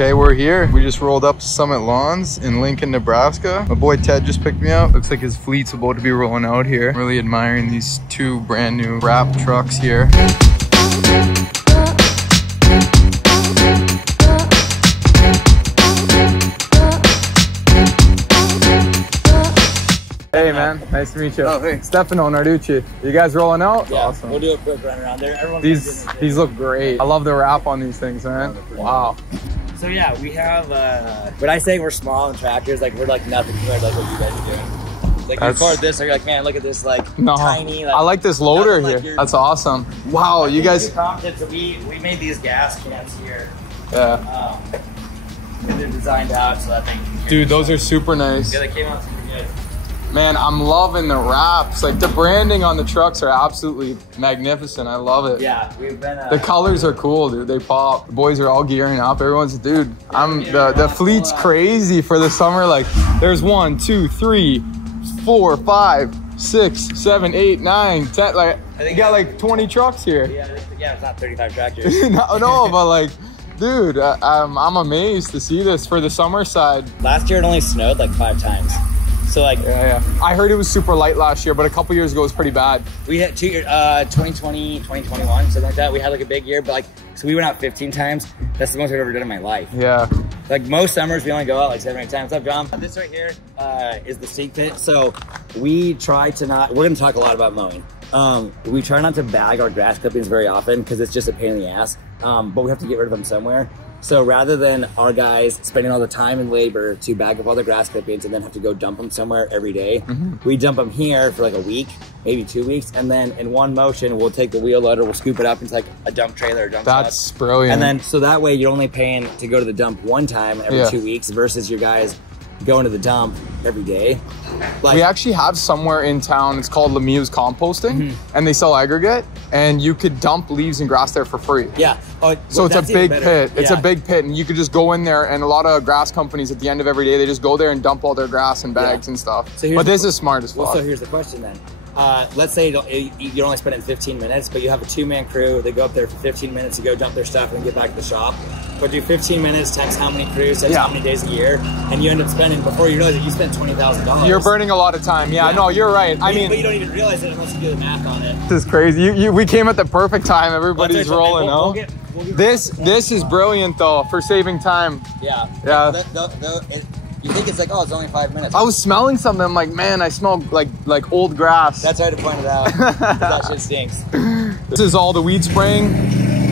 Okay, we're here. We just rolled up to Summit Lawns in Lincoln, Nebraska. My boy Ted just picked me up. Looks like his fleet's about to be rolling out here. I'm really admiring these two brand new wrap trucks here. Hey man, nice to meet you. Oh, hey. Stefano, Narducci. You guys rolling out? Yeah, awesome. We'll do a quick run around there. These look great. I love the wrap on these things, man. Wow. So yeah, we have, when I say we're small in tractors, like we're like nothing compared to like what you guys are doing. Like you record this, or you're like, man, look at this like tiny. Like, I like this loader like here. That's awesome. Wow, you guys. So we made these gas cans here. Yeah. And they're designed out so that they can. Dude, those are super nice. Yeah, they came out super good. Man, I'm loving the wraps. Like the branding on the trucks are absolutely magnificent. I love it. Yeah, we've been. The colors are cool, dude. They pop. The boys are all gearing up. Everyone's, dude. The fleet's crazy for the summer. Like, there's 1, 2, 3, 4, 5, 6, 7, 8, 9, 10. Like, you got like 20 trucks here. Yeah, it's not 35 tractors. no, but like, dude, I'm amazed to see this for the summer side. Last year it only snowed like 5 times. So like, yeah. I heard it was super light last year, but a couple years ago it was pretty bad. We had 2 years, 2020, 2021, something like that. We had like a big year, but like, so we went out 15 times. That's the most I've ever done in my life. Yeah. Like most summers, we only go out like 7 or 8 times. What's up, John? This right here is the steak pit. So we try to not, we're gonna talk a lot about mowing. We try not to bag our grass clippings very often because it's just a pain in the ass. But we have to get rid of them somewhere. So rather than our guys spending all the time and labor to bag up all the grass clippings and then have to go dump them somewhere every day, we dump them here for like a week, maybe 2 weeks, and then in one motion, we'll take the wheel loader, we'll scoop it up into like a dump trailer or dump truck. That's brilliant. And then, so that way you're only paying to go to the dump one time every 2 weeks versus your guys going to the dump every day. Like, we actually have somewhere in town, it's called Lemieux's Composting, and they sell aggregate, and you could dump leaves and grass there for free. Yeah. So it's a big pit. It's a big pit, and you could just go in there, and a lot of grass companies at the end of every day, they just go there and dump all their grass in bags and stuff. So but this is smart as fuck. So here's the question then. Let's say you're only spending 15 minutes, but you have a 2-man crew. They go up there for 15 minutes to go dump their stuff and get back to the shop. But do 15 minutes times how many crews, times how many days a year, and you end up spending, before you realize it, you spent $20,000. You're burning a lot of time. Yeah, no, you're right. But you don't even realize it unless you do the math on it. This is crazy. We came at the perfect time. Everybody's rolling out. This is brilliant though for saving time. Yeah. You think it's like, oh, it's only 5 minutes. I was smelling something. I'm like, man, I smell like old grass. That's hard to point it out. That shit stinks. This is all the weed spraying?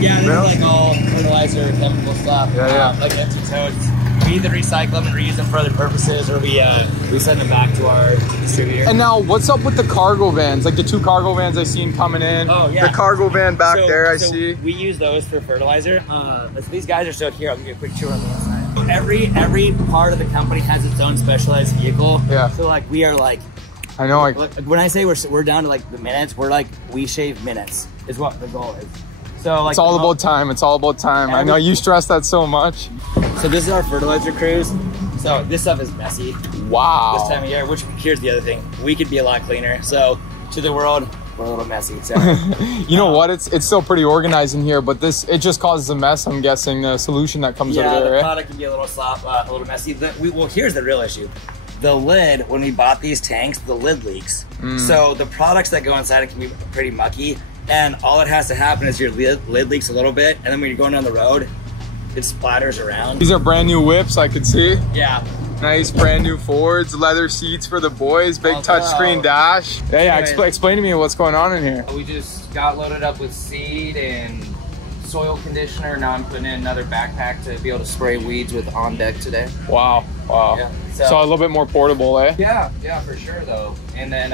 Yeah, this is like all fertilizer, chemical stuff. Like empty totes. We either recycle them and reuse them for other purposes, or we send them back to our distributor. And now, what's up with the cargo vans? Like the 2 cargo vans I seen coming in. Oh yeah. The cargo van back there, I see. We use those for fertilizer. These guys are still here. I'll give you a quick tour on the inside. Every part of the company has its own specialized vehicle. Yeah. So like we are like, I know. Like when I say we're down to like the minutes, we're like we shave minutes is what the goal is. So like it's all about time. It's all about time. I know you stress that so much. So this is our fertilizer crews. So this stuff is messy. Wow. This time of year, which here's the other thing, we could be a lot cleaner. So to the world, we're a little messy. So you know what? It's still pretty organized in here, but it just causes a mess. I'm guessing the solution that comes out of there. Yeah, the product can be a little messy. Well, here's the real issue. The lid, when we bought these tanks, the lid leaks. So the products that go inside it can be pretty mucky. And all it has to happen is your lid leaks a little bit, and then when you're going down the road, it splatters around. These are brand new whips, I could see. Yeah. Nice brand new Fords, leather seats for the boys, big touchscreen dash. Yeah, explain to me what's going on in here. We just got loaded up with seed and soil conditioner. Now I'm putting in another backpack to be able to spray weeds with on deck today. Wow. Yeah. So a little bit more portable, eh? Yeah, for sure though. And then,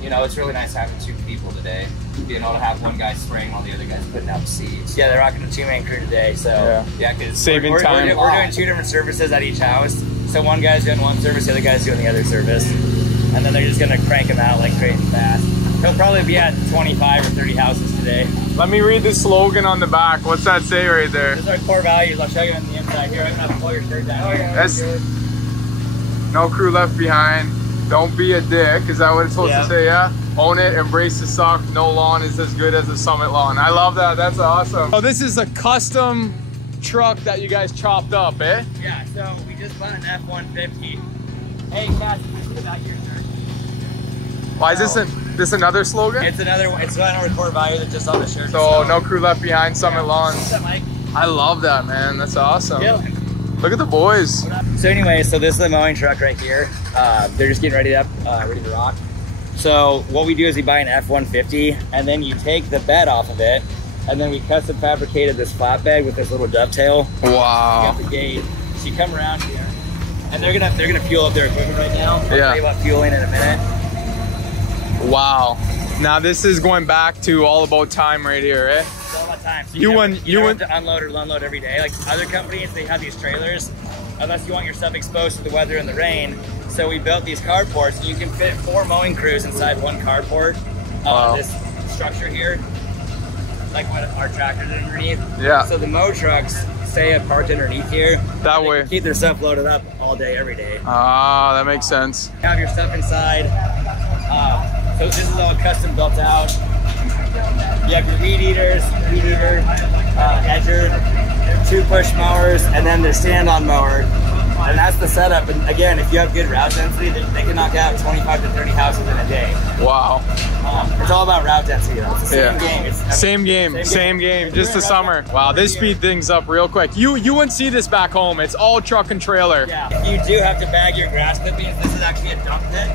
you know, it's really nice having 2 people today. Being able to have one guy spraying while the other guy's putting out seeds. Yeah, they're rocking a 2-man crew today. So yeah, because saving time. We're doing 2 different services at each house. So one guy's doing one service, the other guy's doing the other service. And then they're just gonna crank them out like crazy fast. He'll probably be at 25 or 30 houses today. Let me read the slogan on the back. What's that say right there? These are our core values. I'll show you on the inside here. I'm gonna pull your shirt down. No crew left behind. Don't be a dick. Is that what it's supposed to say? Yeah. Own it, embrace the suck. No lawn is as good as a Summit lawn. I love that. That's awesome. So this is a custom truck that you guys chopped up, eh? Yeah, so we just bought an F-150. Hey, Cass, can you put back here, sir? Why is this another slogan? It's another one. It's not a core value that's just on the shirt. So no crew left behind, Summit Lawns. What's up, Mike? I love that, man. That's awesome. Yeah. Look at the boys. So anyway, so this is the mowing truck right here. They're just getting ready to rock. So what we do is we buy an F-150, and then you take the bed off of it, and then we custom fabricated this flatbed with this little dovetail. Wow. You got the gate. So you come around here, and they're gonna fuel up their equipment right now. I'll tell you about fueling in a minute. Wow. Now this is going back to all about time right here, eh? It's all about time. So you don't have to unload or unload every day. Like other companies, they have these trailers, unless you want your stuff exposed to the weather and the rain. So we built these carports, and you can fit 4 mowing crews inside one carport. Wow. This structure here, like what our tractors are underneath. Yeah. So the mow trucks stay parked underneath here. That way. Keep their stuff loaded up all day, every day. Ah, that makes sense. Have your stuff inside. So this is all custom built out. You have your weed eater, edger, 2 push mowers, and then the stand-on mower. And that's the setup. And again, if you have good route density, they can knock out 25 to 30 houses in a day. Wow. It's all about route density, though. It's the same game. It's Same game. Just the summer. Wow, this speed things up real quick. You wouldn't see this back home. It's all truck and trailer. Yeah. If you do have to bag your grass clippings, this is actually a dump pit.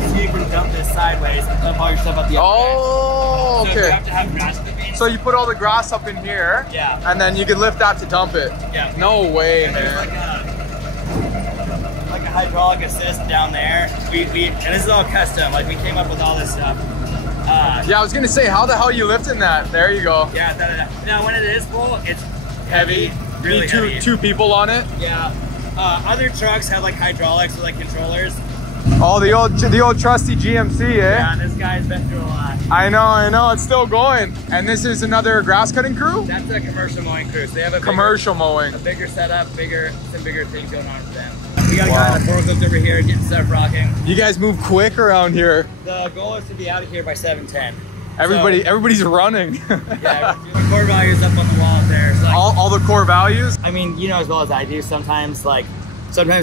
So you can dump this sideways and dump all your stuff out the other way. Oh, okay. So you have to have grass clippings. So you put all the grass up in here. Yeah. And then you can lift that to dump it. Yeah. No way, and man. There's like a hydraulic assist down there. And this is all custom. Like we came up with all this stuff. Yeah, I was gonna say, how the hell are you lifting that? There you go. Yeah. Now when it is full, it's heavy. Really heavy. Two people on it. Yeah. Other trucks have like hydraulics with like controllers. Oh, the old trusty GMC, eh? Yeah, this guy's been through a lot. I know, it's still going. And this is another grass cutting crew? That's a commercial mowing crew. So they have a bigger setup, some bigger things going on for them. We got a guy on a forklift over here getting stuff rocking. You guys move quick around here. The goal is to be out of here by 7:10. Everybody's running. Yeah, the core values up on the wall there. So like, all the core values? I mean, you know as well as I do, sometimes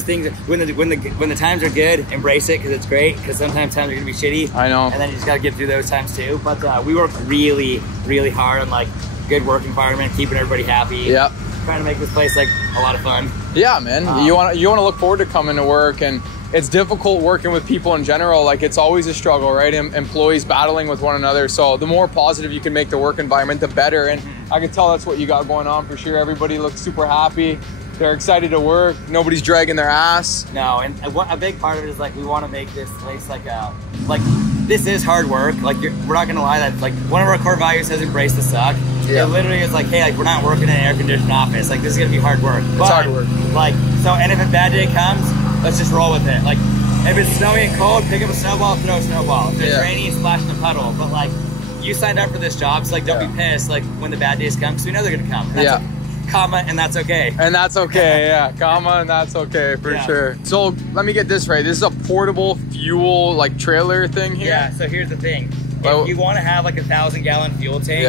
things, when the times are good, embrace it because it's great, because sometimes times are gonna be shitty. I know. And then you just gotta get through those times too. But we work really, really hard on like good work environment, keeping everybody happy. Yep. Trying to make this place like a lot of fun. Yeah, man. You want to look forward to coming to work, and it's difficult working with people in general. Like it's always a struggle, right? Employees battling with one another. So the more positive you can make the work environment, the better. And I can tell that's what you got going on for sure. Everybody looks super happy. They're excited to work. Nobody's dragging their ass. No, and a big part of it is like we want to make this place like this is hard work. Like we're not gonna lie, that like one of our core values has embraced the suck. Yeah. It literally is like, hey, like we're not working in an air conditioned office. Like this is gonna be hard work. It's hard work. Like so, and if a bad day comes, let's just roll with it. Like if it's snowy and cold, pick up a snowball, throw a snowball. If it's rainy, splash in a puddle. But like you signed up for this job, so like don't be pissed like when the bad days come, because we know they're gonna come. Comma, and that's okay. And that's okay, yeah. Comma, and that's okay, for sure. So let me get this right. This is a portable fuel, like trailer thing here? Yeah, so here's the thing. If you want to have like 1,000-gallon fuel tank,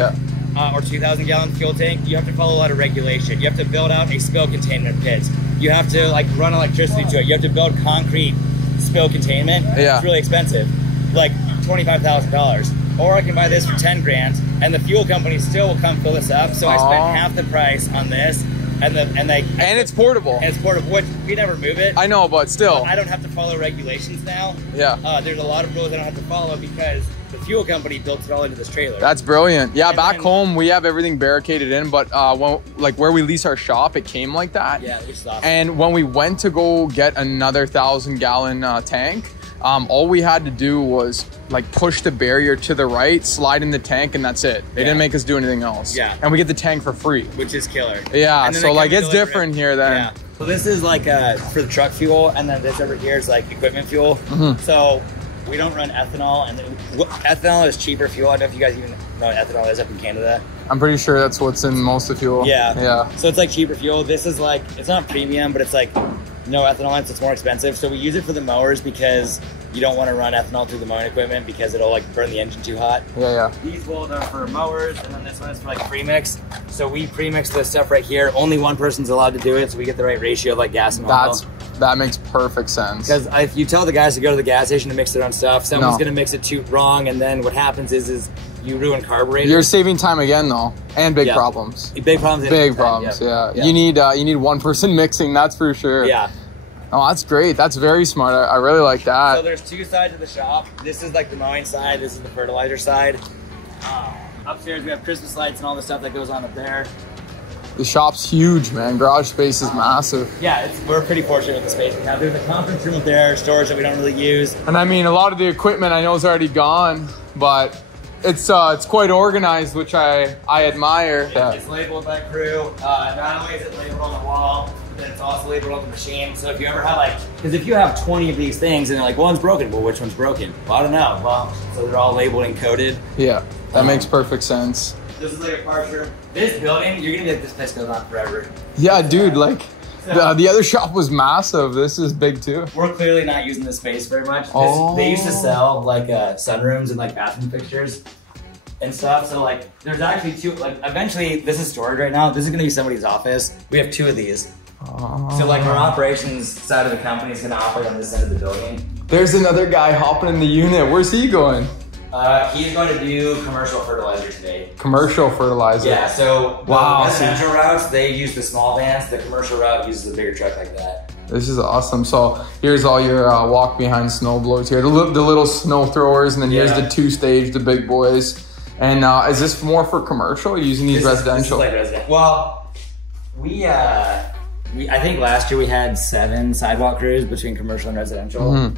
or 2,000-gallon fuel tank, you have to follow a lot of regulation. You have to build out a spill containment pit. You have to like run electricity to it. You have to build concrete spill containment. Yeah. It's really expensive, like $25,000. Or I can buy this for 10 grand, and the fuel company still will come fill this up. So I spent half the price on this, and it's portable. And it's portable, which we never move it. I know, but still. I don't have to follow regulations now. Yeah. There's a lot of rules I don't have to follow because the fuel company built it all into this trailer. That's brilliant. Yeah, and back home we have everything barricaded in, but where we lease our shop, it came like that. Yeah, it's awesome. And when we went to go get another 1,000-gallon tank, all we had to do was like push the barrier to the right, slide in the tank, and that's it. They didn't make us do anything else. Yeah. And we get the tank for free. Which is killer. Yeah, so like it's different here then. Yeah. So this is like for the truck fuel, and then this over here is like equipment fuel. So we don't run ethanol, and ethanol is cheaper fuel. I don't know if you guys even know what ethanol is up in Canada. I'm pretty sure that's what's in most of the fuel. Yeah. So it's like cheaper fuel. This is like, it's not premium, but it's like no ethanol in it, so it's more expensive. So we use it for the mowers because you don't want to run ethanol through the mowing equipment because it'll like burn the engine too hot. Yeah. These bowls are for mowers, and then this one is for like premix. So we premix this stuff right here. Only one person's allowed to do it, so we get the right ratio of like gas and oil. That makes perfect sense. Because if you tell the guys to go to the gas station to mix their own stuff, someone's gonna mix it too wrong, and then what happens is you ruin carburetor. You're saving time again though, and big problems. Big problems. Big problems. Yeah. You need one person mixing. That's for sure. Yeah. Oh, that's great. That's very smart. I really like that. So there's two sides of the shop. This is like the mowing side. This is the fertilizer side. Upstairs we have Christmas lights and all the stuff that goes on up there. The shop's huge, man. Garage space is massive. Yeah, we're pretty fortunate with the space we have. There's a conference room up there, storage that we don't really use. And I mean, a lot of the equipment I know is already gone, but it's quite organized, which I admire. It's labeled by crew. Not only is it labeled on the wall, but it's also labeled on the machine. So if you ever have because if you have 20 of these things and they're like, well, one's broken, well, which one's broken? Well, I don't know. Well, so they're all labeled and coded. Yeah, that makes perfect sense. This is like a parts room. This building, you're gonna be like, this place goes on forever. Yeah, dude, like the other shop was massive. This is big too. We're clearly not using this space very much. They used to sell like sunrooms and like bathroom fixtures and stuff. So like there's actually two, like eventually this is storage right now. This is gonna be somebody's office. We have two of these. So like our operations side of the company is gonna operate on this end of the building. There's another guy hopping in the unit. Where's he going? He's going to do commercial fertilizer today. Commercial fertilizer? Yeah, so the residential routes, they use the small vans. The commercial route uses a bigger truck like that. This is awesome. So here's all your walk behind snow blowers here. The little snow throwers, and then here's the 2-stage, the big boys. And is this more for commercial? Or are you using these residential? This is like residential. Well, I think last year we had 7 sidewalk crews between commercial and residential.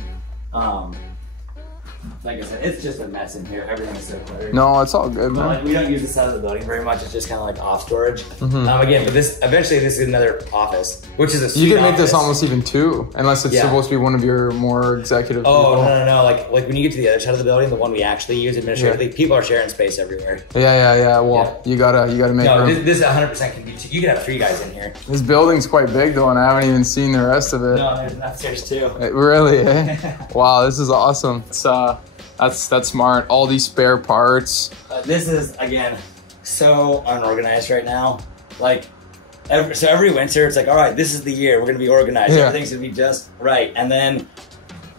Like I said, it's just a mess in here. Everything is so cluttered. No, it's all good, man. Like, we don't use this side of the building very much. It's just kind of like off storage. Again, but eventually this is another office, which is a You can make this almost even 2, unless it's supposed to be one of your more executive people. No. Like when you get to the other side of the building, the one we actually use administratively, people are sharing space everywhere. Yeah. Well, you gotta make room. This 100% can be. You can have 3 guys in here. This building's quite big though, and I haven't even seen the rest of it. No, there's an upstairs too. Really? Eh? Wow, this is awesome. It's that's smart. All these spare parts. This is again so unorganized right now. Like every winter, it's like, all right, this is the year we're gonna be organized. Everything's gonna be just right, and then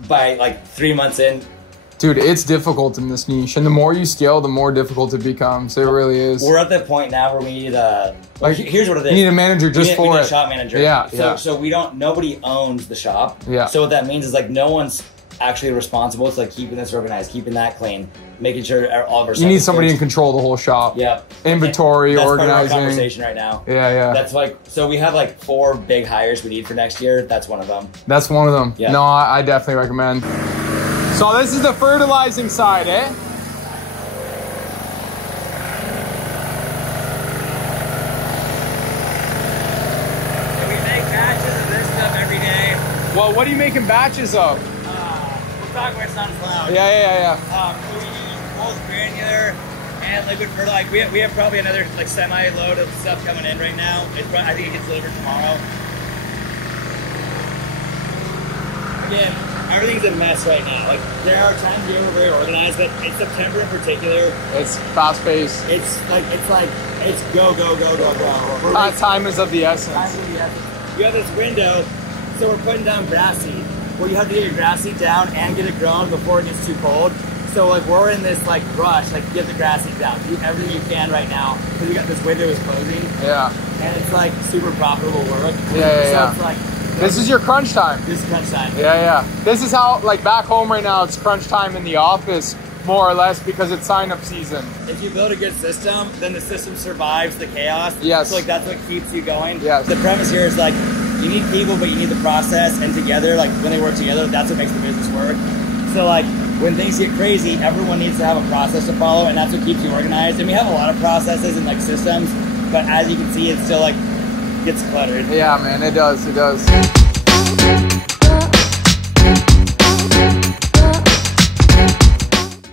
by like 3 months in. Dude, it's difficult in this niche, and the more you scale, the more difficult it becomes. It really is. We're at that point now where we need here's what it is. You need a manager just for it. We need a shop manager. Yeah. So nobody owns the shop. Yeah. So what that means is like no one's actually responsible. It's like keeping this organized, keeping that clean, making sure all of our stuff. You need somebody in control of the whole shop. Yeah. Inventory, that's organizing. Part of our conversation right now. Yeah. That's so we have like 4 big hires we need for next year. That's one of them. That's one of them. Yeah. No, I definitely recommend. So this is the fertilizing side, eh? So we make batches of this stuff every day. Well, what are you making batches of? We'll talk when it's not as loud. Yeah. So we use both granular and liquid fertilizer. We have probably another like semi-load of stuff coming in right now. I think it gets delivered tomorrow. Again, everything's a mess right now. Like there are times where we're very organized, but in September in particular, it's fast paced. It's go. Time is of the essence. Time is of the essence. You have this window, so we're putting down grass seed. Well, you have to get your grass seed down and get it grown before it gets too cold. So like we're in this like rush, like get the grass seed down, do everything you can right now because we got this window is closing. Yeah. And it's like super profitable work. Yeah. It's like. This is your crunch time. This is crunch time. Yeah. This is how, like back home right now, it's crunch time in the office, more or less, because it's sign-up season. If you build a good system, then the system survives the chaos. Yes. So like that's what keeps you going. Yes. The premise here is like, you need people, but you need the process, and together, like when they work together, that's what makes the business work. So like, when things get crazy, everyone needs to have a process to follow, and that's what keeps you organized. And we have a lot of processes and like systems, but as you can see, it's still like, gets cluttered. Yeah, man, it does.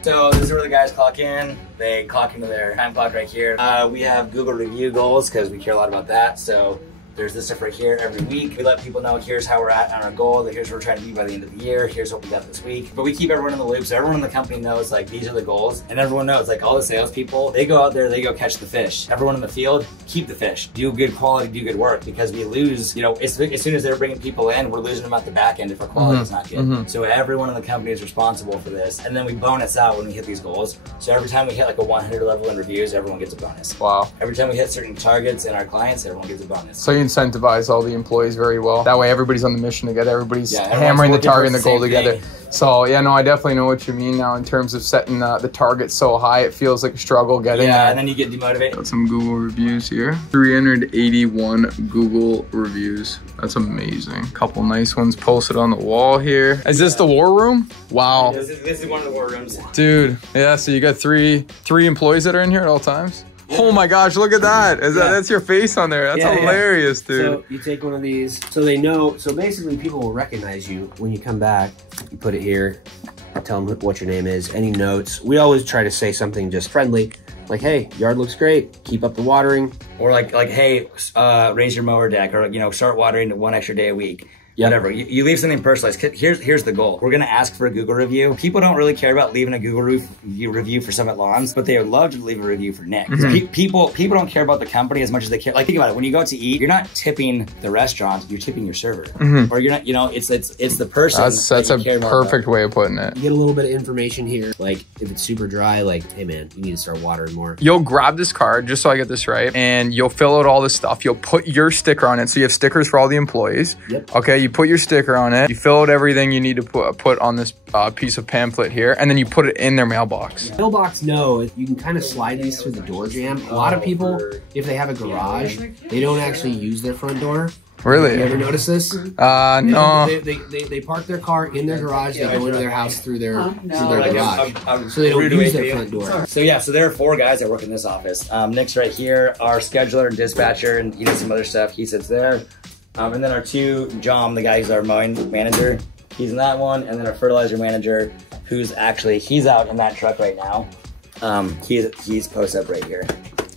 So this is where the guys clock in. They clock into their time clock right here. We have Google review goals because we care a lot about that. So there's this stuff right here every week. We let people know here's how we're at on our goal, here's what we're trying to be by the end of the year, here's what we got this week. But we keep everyone in the loop, so everyone in the company knows like these are the goals, and everyone knows like all the salespeople, they go out there, they go catch the fish. Everyone in the field, keep the fish, do good quality, do good work, because we lose, you know, as soon as they're bringing people in, we're losing them at the back end if our quality is not good. So everyone in the company is responsible for this, and then we bonus out when we hit these goals. So every time we hit like a 100 level in reviews, everyone gets a bonus. Wow. Every time we hit certain targets in our clients, everyone gets a bonus. So you incentivize all the employees very well. That way everybody's on the mission together. Everybody's hammering the target and the goal together. So yeah, no, I definitely know what you mean now in terms of setting the target so high. It feels like a struggle getting there. And then you get demotivated. Got some Google reviews here. 381 Google reviews. That's amazing. Couple nice ones posted on the wall here. Is this the war room? Wow. This is one of the war rooms. Dude, yeah, so you got three employees that are in here at all times? Oh my gosh, look at that. That's your face on there. That's hilarious, dude. So you take one of these, so they know, so basically people will recognize you when you come back. You put it here, tell them what your name is, any notes. We always try to say something just friendly, like, hey, yard looks great, keep up the watering. Or like hey, raise your mower deck, or, you know, start watering 1 extra day a week. Whatever, you leave something personalized. Here's the goal. We're gonna ask for a Google review. People don't really care about leaving a Google review for Summit Lawns, but they would love to leave a review for Nick. People don't care about the company as much as they care. Like, think about it. When you go out to eat, you're not tipping the restaurant. You're tipping your server, or you're not. You know, it's the person. That's a perfect way of putting it. You get a little bit of information here. Like if it's super dry, like, hey man, you need to start watering more. You'll grab this card, just so I get this right, and you'll fill out all this stuff. You'll put your sticker on it. So you have stickers for all the employees. Yep. Okay. You put your sticker on it, you fill out everything you need to put on this piece of pamphlet here, and then you put it in their mailbox. Mailbox, no, you can kind of slide these through the door jam. A lot of people, if they have a garage, they don't actually use their front door. Really? You ever notice this? No. They park their car in their garage, they go into their house through their garage. So they don't use their front door. So yeah, so there are 4 guys that work in this office. Nick's right here, our scheduler and dispatcher, and he does some other stuff. He sits there. And then our 2, John, the guy who's our mowing manager, he's in that one. And then our fertilizer manager, who's actually, he's out in that truck right now. He's posted up right here.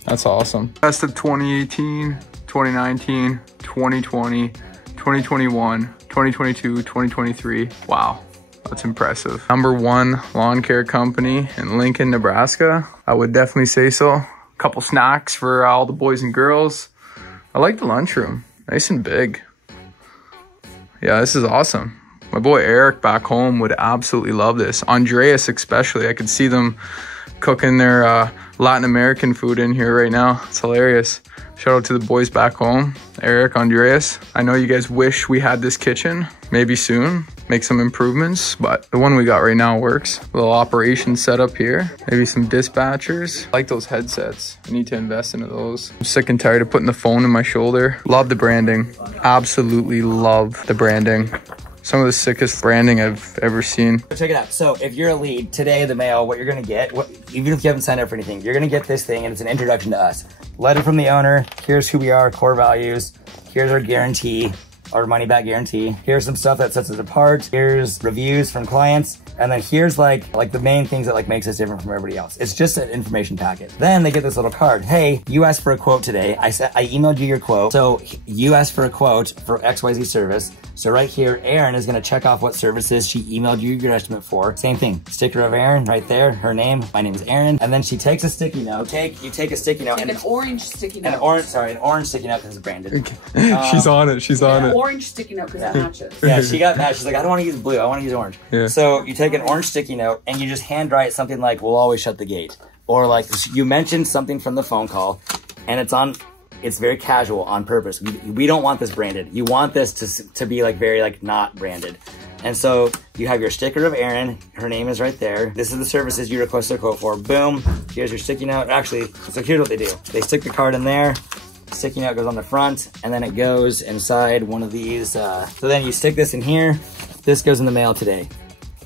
That's awesome. Best of 2018, 2019, 2020, 2021, 2022, 2023. Wow, that's impressive. #1 lawn care company in Lincoln, Nebraska. I would definitely say so. A couple snacks for all the boys and girls. I like the lunchroom. Nice and big. Yeah, this is awesome. My boy Eric back home would absolutely love this. Andreas especially. I could see them cooking their Latin American food in here right now. It's hilarious. Shout out to the boys back home, Eric, Andreas. I know you guys wish we had this kitchen, maybe soon, make some improvements, but the one we got right now works. Little operation set up here, maybe some dispatchers. I like those headsets. I need to invest into those. I'm sick and tired of putting the phone in my shoulder. Love the branding, absolutely love the branding. Some of the sickest branding I've ever seen. Check it out. So if you're a lead, today the mail, what you're gonna get, even if you haven't signed up for anything, you're gonna get this thing, and it's an introduction to us. Letter from the owner, here's who we are, core values, here's our guarantee, our money back guarantee. Here's some stuff that sets us apart. Here's reviews from clients. And then here's like the main things that makes us different from everybody else. It's just an information packet. Then they get this little card. Hey, you asked for a quote today. I emailed you your quote. So you asked for a quote for XYZ service. So right here, Erin is gonna check off what services she emailed you your estimate for. Same thing, sticker of Erin right there, her name, my name is Erin. And then she takes a sticky note. You take a sticky note. Take an orange sticky note. An orange sticky note because it's branded. She's on it, she's on it. Orange sticky note because it matches. Yeah, she got mad. She's like, I don't want to use blue, I want to use orange. Yeah. So you take an orange sticky note and you just hand write something like, we'll always shut the gate. Or like you mentioned something from the phone call and it's very casual on purpose. We don't want this branded. You want this to be like very like not branded. And so you have your sticker of Erin, her name is right there. This is the services you requested a quote for. Boom, here's your sticky note. Actually, so here's what they do. They stick the card in there, sticky note goes on the front, and then it goes inside one of these. So then you stick this in here, this goes in the mail today.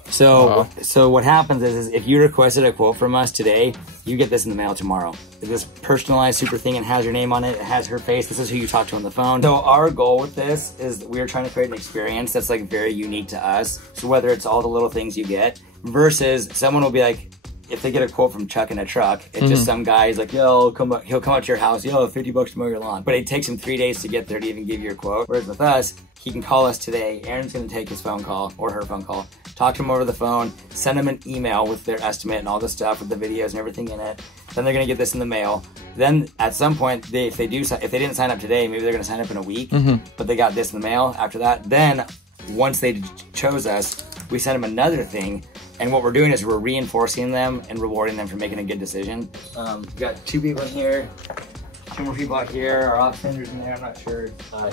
So so what happens is if you requested a quote from us today, you get this in the mail tomorrow. This personalized super thing, and has your name on it, it has her face, this is who you talk to on the phone. So our goal with this is we're trying to create an experience that's like very unique to us. So whether it's all the little things you get versus someone will be like, if they get a quote from Chuck in a truck, it's just some guy, he's like, yo, he'll come out to your house, yo, $50 to mow your lawn. But it takes him 3 days to get there to even give you a quote. Whereas with us, he can call us today. Aaron's gonna take his phone call or her phone call, talk to him over the phone, send them an email with their estimate and all the stuff with the videos and everything in it. Then they're gonna get this in the mail. Then at some point, if they didn't sign up today, maybe they're gonna sign up in a week, but they got this in the mail after that. Then once they chose us, we send them another thing. And what we're doing is we're reinforcing them and rewarding them for making a good decision. We got 2 people in here. 2 more people out here. Our office manager's in there. I'm not sure.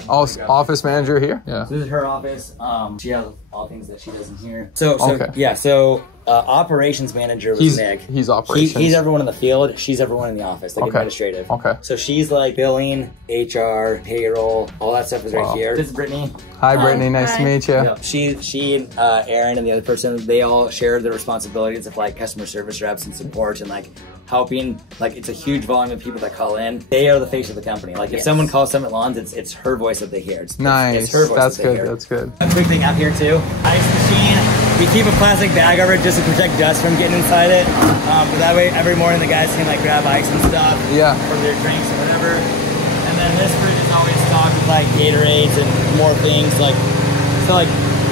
Office manager here? Yeah. So this is her office. She has all things that she does in here. So operations manager was Nick. He's operations. He's everyone in the field. She's everyone in the office, like administrative. Okay. So she's like billing, HR, payroll, all that stuff is right here. This is Brittany. Hi, Brittany. Nice to meet you. Yeah. She and Aaron and the other person, they all share the responsibilities of like customer service reps and support and like helping. Like it's a huge volume of people that call in. They are the face of the company. Like if someone calls Summit Lawns, it's her voice that they hear. It's her voice. That's good. That's good. A quick thing out here too. Ice machine. We keep a plastic bag over it just to protect dust from getting inside it. But that way, every morning the guys can like grab ice and stuff for their drinks or whatever. And then this fridge is always stocked with like Gatorades and more things.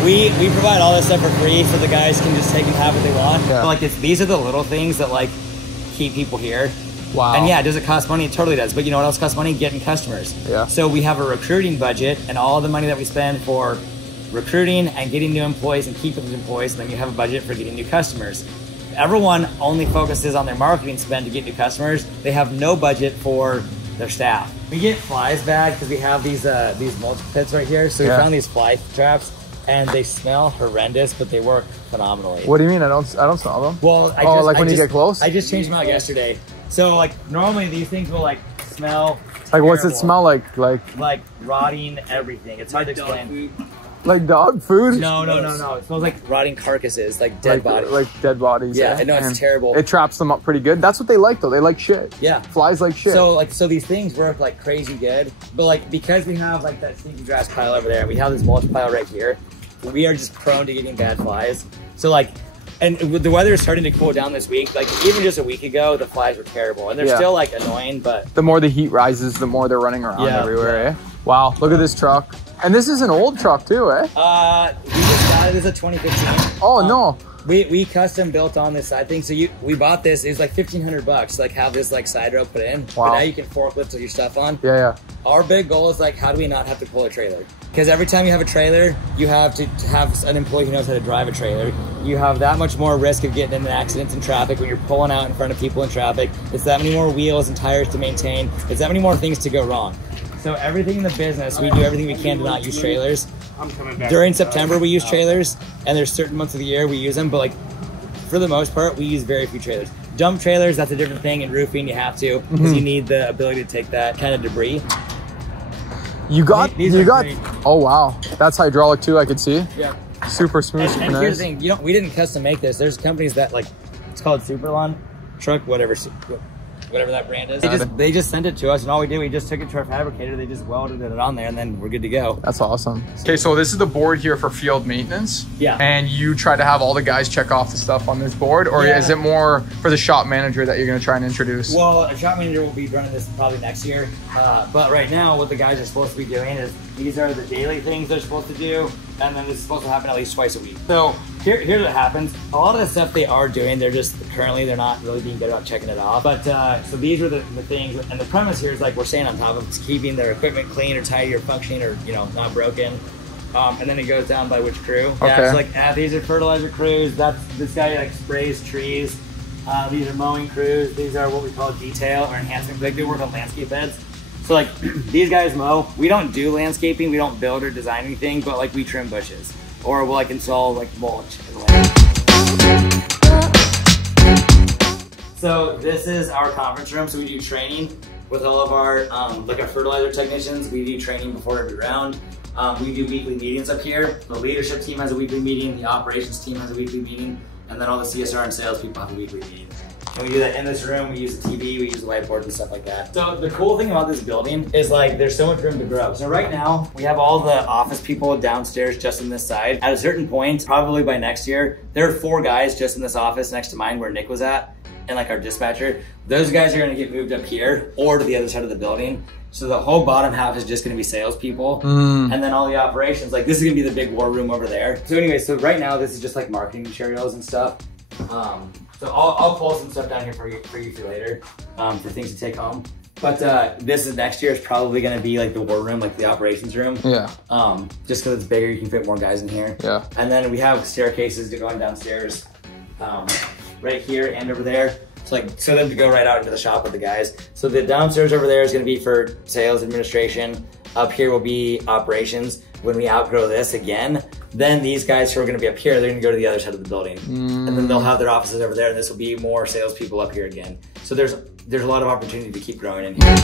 We provide all this stuff for free, so the guys can just take and have what they want. Yeah. But like these are the little things that like keep people here. Wow. And yeah, does it cost money? It totally does. But you know what else costs money? Getting customers. Yeah. So we have a recruiting budget, and all the money that we spend for recruiting and getting new employees and keeping the employees, and then you have a budget for getting new customers. Everyone only focuses on their marketing spend to get new customers. They have no budget for their staff. We get flies back because we have these mulch pits right here. So we found these fly traps, and they smell horrendous, but they work phenomenally. What do you mean? I don't smell them. Well, when you get close? I just changed them out yesterday. So like normally these things will like smell like terrible. What's it smell like? Like rotting everything. It's hard to explain. Like dog food? No. It smells like rotting carcasses, like dead bodies. Like dead bodies. Yeah, I know, it's terrible. It traps them up pretty good. That's what they like though. They like shit. Yeah. Flies like shit. So these things work like crazy good. But like because we have like that stinky grass pile over there, we have this mulch pile right here, we are just prone to getting bad flies. So like, and the weather is starting to cool down this week. Like even just a week ago, the flies were terrible, and they're still like annoying. But the more the heat rises, the more they're running around everywhere. Eh? Wow, look at this truck. And this is an old truck too, eh? We just got it. It's a 2015. Oh no. We custom built on this side thing. So we bought this. It was like $1,500 to like have this like side rail put in. Wow. But now you can forklift your stuff on. Yeah. Our big goal is like, how do we not have to pull a trailer? Because every time you have a trailer, you have to have an employee who knows how to drive a trailer. You have that much more risk of getting into accidents in traffic when you're pulling out in front of people in traffic. It's that many more wheels and tires to maintain. It's that many more things to go wrong. So everything in the business, we do everything we can to not use trailers. During September, we use trailers, and there's certain months of the year we use them, but like for the most part, we use very few trailers. Dump trailers, that's a different thing. In roofing, you have to, because you need the ability to take that kind of debris. You got, oh wow, that's hydraulic too, I could see. Yeah. Super smooth, super and nice. Here's the thing, we didn't custom make this. There's companies that like, it's called Superlawn Truck, whatever that brand is. They just sent it to us, and all we just took it to our fabricator. They just welded it on there, and then we're good to go. That's awesome. Okay, so this is the board here for field maintenance. Yeah. And you try to have all the guys check off the stuff on this board, or is it more for the shop manager that you're going to try and introduce? Well, a shop manager will be running this probably next year. But right now, what the guys are supposed to be doing is these are the daily things they're supposed to do, and then this is supposed to happen at least twice a week. So here's what happens. A lot of the stuff they are doing, they're not really being good about checking it off. But so these are the things, and the premise here is like we're staying on top of keeping their equipment clean or tidy or functioning or not broken. And then it goes down by which crew. Okay. Yeah, it's like these are fertilizer crews. This guy like sprays trees. These are mowing crews. These are what we call detail or enhancement. Like they work on landscape beds. So like these guys mow. We don't do landscaping. We don't build or design anything, but like we trim bushes or we'll like install like mulch. So this is our conference room. So we do training with all of our like our fertilizer technicians. We do training before every round. We do weekly meetings up here. The leadership team has a weekly meeting. The operations team has a weekly meeting. And then all the CSR and sales people have a weekly meeting. And we do that in this room. We use the TV, we use the whiteboards and stuff like that. So the cool thing about this building is like there's so much room to grow. So right now we have all the office people downstairs just in this side. At a certain point, probably by next year, there are 4 guys just in this office next to mine where Nick was at and like our dispatcher. Those guys are gonna get moved up here or to the other side of the building. So the whole bottom half is just gonna be salespeople. And then all the operations, like this is gonna be the big war room over there. So anyway, so right now this is just like marketing materials and stuff. So I'll pull some stuff down here for you for later, for things to take home. But this is next year is probably gonna be like the war room, like the operations room. Yeah. Just cause it's bigger, you can fit more guys in here. Yeah. And then we have staircases to go on downstairs, right here and over there. So then to go right out into the shop with the guys. So the downstairs over there is gonna be for sales administration. Up here will be operations. When we outgrow this again, then these guys who are gonna be up here, they're gonna go to the other side of the building. And then they'll have their offices over there, and this will be more salespeople up here again. So there's a lot of opportunity to keep growing in here.